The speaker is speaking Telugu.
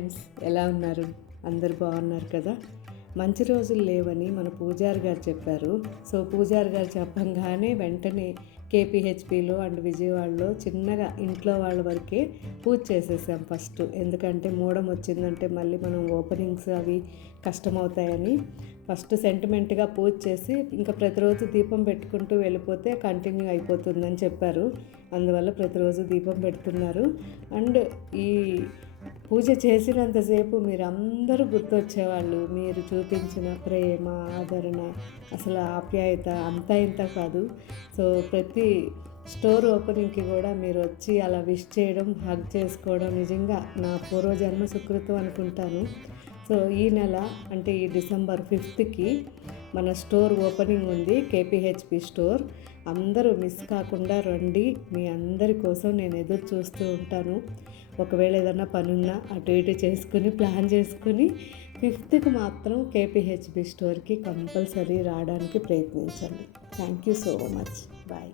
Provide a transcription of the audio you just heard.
ఫ్రెండ్స్, ఎలా ఉన్నారు? అందరు బాగున్నారు కదా? మంచి రోజులు లేవని మన పూజారి గారు చెప్పారు. సో పూజారి గారు చెప్పంగానే వెంటనే కేపీహెచ్పిలో అండ్ విజయవాడలో చిన్నగా ఇంట్లో వాళ్ళ వరకే పూజ చేసేసాం ఫస్ట్. ఎందుకంటే మూఢం వచ్చిందంటే మళ్ళీ మనం ఓపెనింగ్స్ అవి కష్టమవుతాయని ఫస్ట్ సెంటిమెంట్గా పూజ చేసి ఇంకా ప్రతిరోజు దీపం పెట్టుకుంటూ వెళ్ళిపోతే కంటిన్యూ అయిపోతుందని చెప్పారు. అందువల్ల ప్రతిరోజు దీపం పెడుతున్నారు. అండ్ ఈ పూజ చేసినంతసేపు మీరు అందరూ గుర్తొచ్చేవాళ్ళు. మీరు చూపించిన ప్రేమ, ఆదరణ, అసలు ఆప్యాయత అంతా ఇంత కాదు. సో ప్రతి స్టోర్ ఓపెనింగ్కి కూడా మీరు వచ్చి అలా విష్ చేయడం, హగ్ చేసుకోవడం నిజంగా నా పూర్వజన్మ సుకృతం అనుకుంటాను. సో ఈ నెల అంటే ఈ డిసెంబర్ 5th మన స్టోర్ ఓపెనింగ్ ఉంది, కేపీహెచ్పి స్టోర్. అందరూ మిస్ కాకుండా రండి. మీ అందరి కోసం నేను ఎదురు చూస్తూ ఉంటాను. ఒకవేళ ఏదైనా పనున్నా అటు ఇటు చేసుకుని ప్లాన్ చేసుకుని 5th మాత్రం కేపీహెచ్పి స్టోర్కి కంపల్సరీ రావడానికి ప్రయత్నించండి. Thank you so much. Bye.